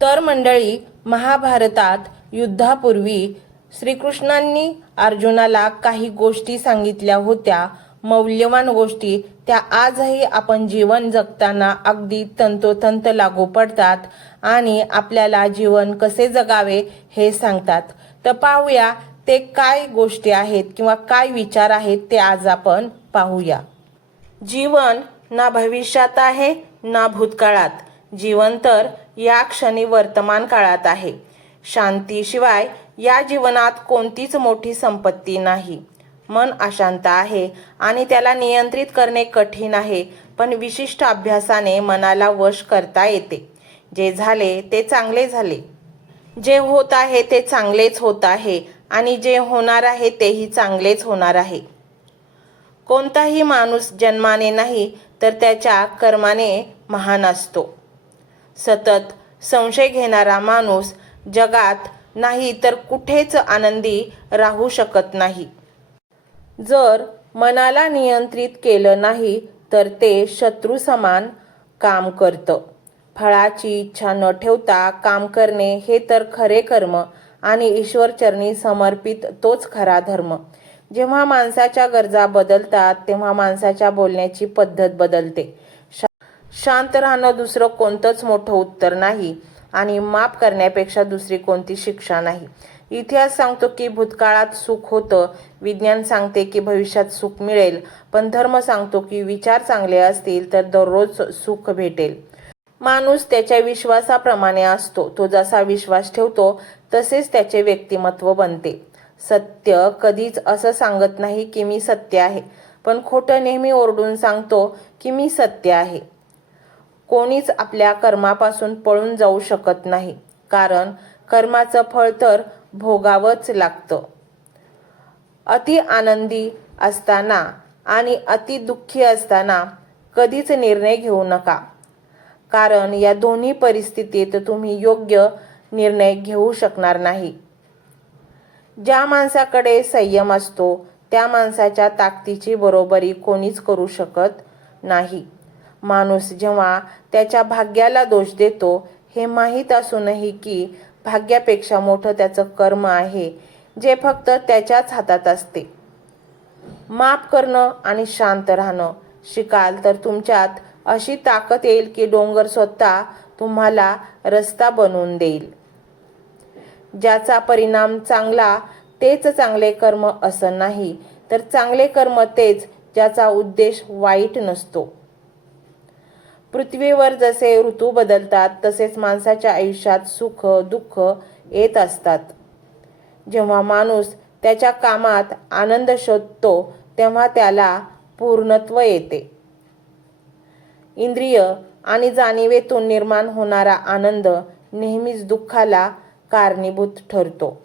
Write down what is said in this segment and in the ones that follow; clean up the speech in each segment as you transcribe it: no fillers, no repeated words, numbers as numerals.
तर मंडळी, महाभारतात युद्धापूर्वी श्रीकृष्णांनी अर्जुनाला काही गोष्टी सांगितल्या होत्या, मौल्यवान गोष्टी. त्या आजही आपण जीवन जगताना अगदी तंतोतंत लागू पडतात आणि आपल्याला जीवन कसे जगावे हे सांगतात. तर पाहूया ते काय गोष्टी आहेत किंवा काय विचार आहेत ते आज आपण पाहूया. जीवन ना भविष्यात आहे ना भूतकाळात. जीवन तर या क्षणी वर्तमान काळात आहे. शांतीशिवाय या जीवनात कोणतीच मोठी संपत्ती नाही. मन अशांत आहे आणि त्याला नियंत्रित करणे कठीण आहे, पण विशिष्ट अभ्यासाने मनाला वश करता येते. जे झाले ते चांगले झाले, जे होत आहे ते चांगलेच होत आहे आणि जे होणार आहे तेही चांगलेच होणार आहे. कोणताही माणूस जन्माने नाही तर त्याच्या कर्माने महान असतो. सतत संशय घेणारा माणूस जगात नाही तर कुठेच आनंदी राहू शकत नाही. जर मनाला नियंत्रित केलं नाही तर ते शत्रू समान काम करतं. फळाची इच्छा न ठेवता काम करणे हे तर खरे कर्म आणि ईश्वरचरणी समर्पित तोच खरा धर्म. जेव्हा माणसाच्या गरजा बदलतात तेव्हा माणसाच्या बोलण्याची पद्धत बदलते. शांत राहणं दुसरं कोणतंच मोठं उत्तर नाही आणि माफ करण्यापेक्षा दुसरी कोणती शिक्षा नाही. इतिहास सांगतो की भूतकाळात सुख होतं, विज्ञान सांगते की भविष्यात सुख मिळेल, पण धर्म सांगतो की विचार चांगले असतील तर दररोज सुख भेटेल. माणूस त्याच्या विश्वासाप्रमाणे असतो. तो जसा विश्वास ठेवतो तसेच त्याचे व्यक्तिमत्व बनते. सत्य कधीच असं सांगत नाही की मी सत्य आहे, पण खोटं नेहमी ओरडून सांगतो की मी सत्य आहे. कोणीच आपल्या कर्मापासून पळून जाऊ शकत नाही, कारण कर्माचं फळ तर भोगावंच लागतं. अति आनंदी असताना आणि अति दुःखी असताना कधीच निर्णय घेऊ नका, कारण या दोन्ही परिस्थितीत तुम्ही योग्य निर्णय घेऊ शकणार नाही. ज्या माणसाकडे संयम असतो त्या माणसाच्या ताकदीची बरोबरी कोणीच करू शकत नाही. माणूस जेव्हा त्याच्या भाग्याला दोष देतो हे माहीत असूनही की भाग्यापेक्षा मोठं त्याचं कर्म आहे, जे फक्त त्याच्याच हातात असते. माफ करणं आणि शांत राहणं शिकाल तर तुमच्यात अशी ताकद येईल की डोंगर स्वतः तुम्हाला रस्ता बनवून देईल. ज्याचा परिणाम चांगला तेच चांगले कर्म असं नाही, तर चांगले कर्म तेच ज्याचा उद्देश वाईट नसतो. पृथ्वीवर जसे ऋतू बदलतात तसेच माणसाच्या आयुष्यात सुख दुःख येत असतात. जेव्हा माणूस त्याच्या कामात आनंद शोधतो तेव्हा त्याला पूर्णत्व येते. इंद्रिय आणि जाणीवेतून निर्माण होणारा आनंद नेहमीच दुःखाला कारणीभूत ठरतो.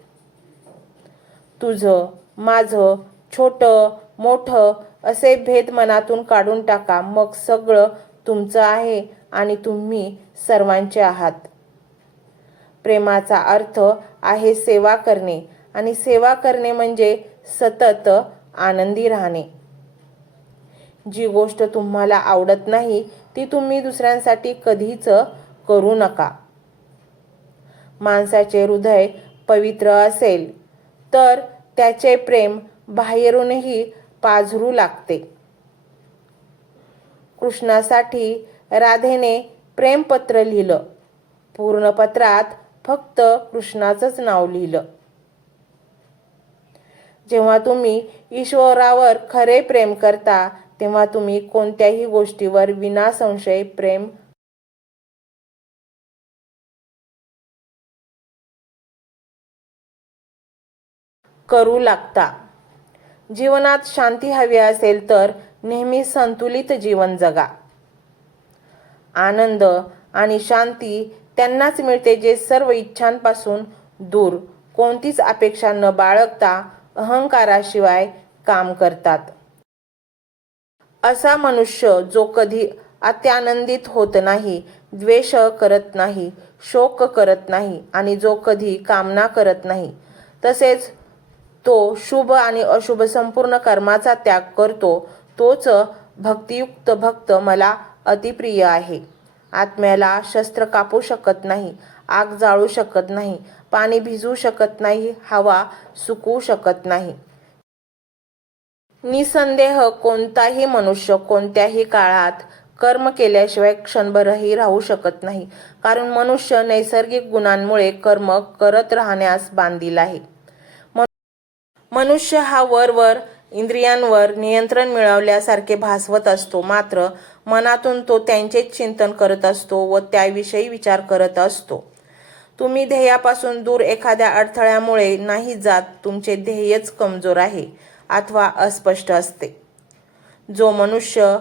तुझं माझं, छोटं मोठं असे भेद मनातून काढून टाका, मग सगळं तुमचं आहे आणि तुम्ही सर्वांचे आहात. प्रेमाचा अर्थ आहे सेवा करणे आणि सेवा करणे म्हणजे सतत आनंदी राहणे. जी गोष्ट तुम्हाला आवडत नाही ती तुम्ही दुसऱ्यांसाठी कधीच करू नका. माणसाचे हृदय पवित्र असेल तर त्याचे प्रेम बाहेरूनही पाझरू लागते. कृष्णासाठी राधेने प्रेमपत्र लिहिलं. पूर्ण पत्रात फक्त कृष्णाचंच नाव लिहिलं. जेव्हा तुम्ही ईश्वरावर खरे प्रेम करता तेव्हा तुम्ही कोणत्याही गोष्टीवर विनासंशय प्रेम करू लागता. जीवनात शांती हवी असेल तर नेहमी संतुलित जीवन जगा. आनंद आणि शांती त्यांनाच मिळते जे सर्व इच्छांपासून दूर, कोणतीच अपेक्षा न बाळगता अहंकाराशिवाय काम करतात. असा मनुष्य जो कधी अत्यानंदित होत नाही, द्वेष करत नाही, शोक करत नाही आणि जो कधी कामना करत नाही, तसेच तो शुभ आणि अशुभ संपूर्ण कर्माचा त्याग करतो, तोच भक्तियुक्त भक्त मला अतिप्रिय आहे. आत्म्याला शस्त्र कापू शकत नाही, आग जाळू शकत नाही, पाणी भिजवू शकत नाही, हवा सुकवू शकत नाही. निसंदेह कोणताही मनुष्य कोणत्याही काळात कर्म केल्याशिवाय क्षणभरही राहू शकत नाही. कारण मनुष्य नैसर्गिक गुणांमुळे कर्म करत राहण्यास बांधील आहे. मनुष्य हा वरवर इंद्रियांवर नियंत्रण मिळवल्यासारखे भासवत असतो, मात्र मनातून तो त्यांचेच चिंतन करत असतो व त्याविषयी विचार करत असतो. तुम्ही ध्येयापासून दूर एखाद्या अडथळ्यामुळे नाही जात, तुमचे ध्येयच कमजोर आहे अथवा अस्पष्ट असते. जो मनुष्य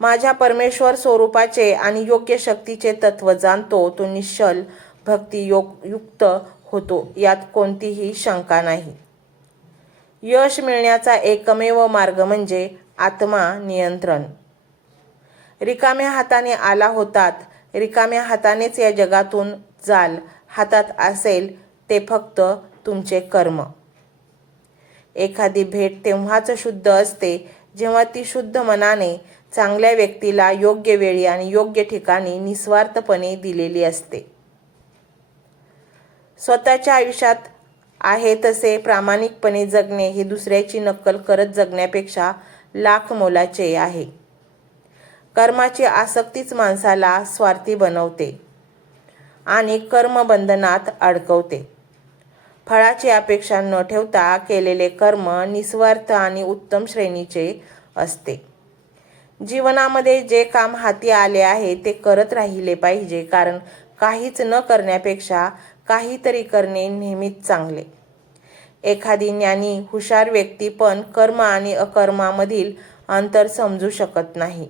माझ्या परमेश्वर स्वरूपाचे आणि योग्य शक्तीचे तत्व जाणतो, तो निश्चल भक्तियुक्त होतो, यात कोणतीही शंका नाही. यश मिळण्याचा एकमेव मार्ग म्हणजे आत्मा नियंत्रण. रिकाम्या हाताने आला होतात, रिकाम्या हातानेच या जगातून जाल. हातात असेल ते फक्त तुमचे कर्म. एखादी भेट तेव्हाच शुद्ध असते जेव्हा ती शुद्ध मनाने चांगल्या व्यक्तीला योग्य वेळी आणि योग्य ठिकाणी निस्वार्थपणे दिलेली असते. स्वतःच्या आयुष्यात आहे तसे प्रामाणिकपणे जगणे हे दुसऱ्याची नक्कल करत जगण्यापेक्षा लाख मोलाचे आहे. कर्माची आसक्तीच माणसाला स्वार्थी बनवते आणि कर्मबंधनात अडकवते. फळाची अपेक्षा न ठेवता केलेले कर्म निस्वार्थ आणि उत्तम श्रेणीचे असते. जीवनामध्ये जे काम हाती आले आहे ते करत राहिले पाहिजे, कारण काहीच न करण्यापेक्षा काहीतरी करणे नेहमीच चांगले. एखादी ज्ञानी हुशार व्यक्ती पण कर्म आणि अकर्मामधील अंतर समजू शकत नाही.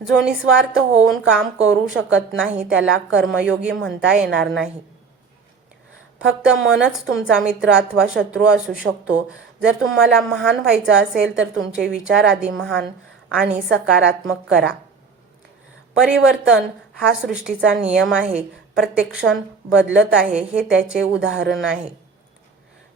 जो निस्वार्थ होऊन काम करू शकत नाही त्याला कर्मयोगी म्हणता येणार नाही. फक्त मनच तुमचा मित्र अथवा शत्रू असू शकतो. जर तुम्हाला महान व्हायचं असेल तर तुमचे विचार आधी महान आणि सकारात्मक करा. परिवर्तन हा सृष्टीचा नियम आहे. प्रत्येक क्षण बदलत आहे हे त्याचे उदाहरण आहे.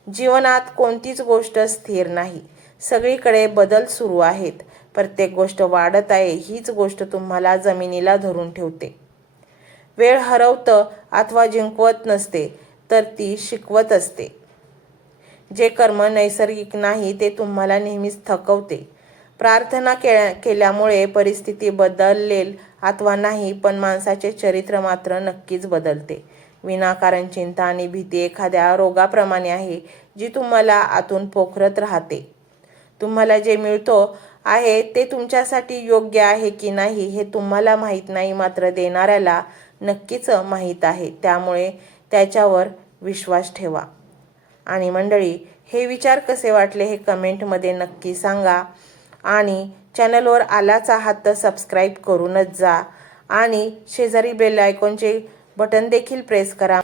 जीवनात कोणतीच गोष्ट स्थिर नाही. सगळीकडे बदल सुरू आहेत. प्रत्येक गोष्ट वाढत आहे हीच गोष्ट तुम्हाला जमिनीला धरून ठेवते. वेळ हरवतं अथवा जिंकवत नसते, तर ती शिकवत असते. जे कर्म नैसर्गिक नाही ते तुम्हाला नेहमीच थकवते. प्रार्थना केल्यामुळे परिस्थिती बदलेल अथवा नाही, पण माणसाचे चरित्र मात्र नक्कीच बदलते. विनाकारण चिंता आणि भीती एखाद्या रोगाप्रमाणे आहे जी तुम्हाला आतून पोखरत राहते. तुम्हाला जे मिळतो आहे ते तुमच्यासाठी योग्य आहे की नाही हे तुम्हाला माहीत नाही, मात्र देणाऱ्याला नक्कीच माहीत आहे. त्यामुळे त्याच्यावर विश्वास ठेवा. आणि मंडळी, हे विचार कसे वाटले हे कमेंटमध्ये नक्की सांगा. आणि चॅनलवर आलाच आहात तर सबस्क्राईब करूनच जा आणि शेजारी बेल आयकॉनचे बटन देखील प्रेस करा.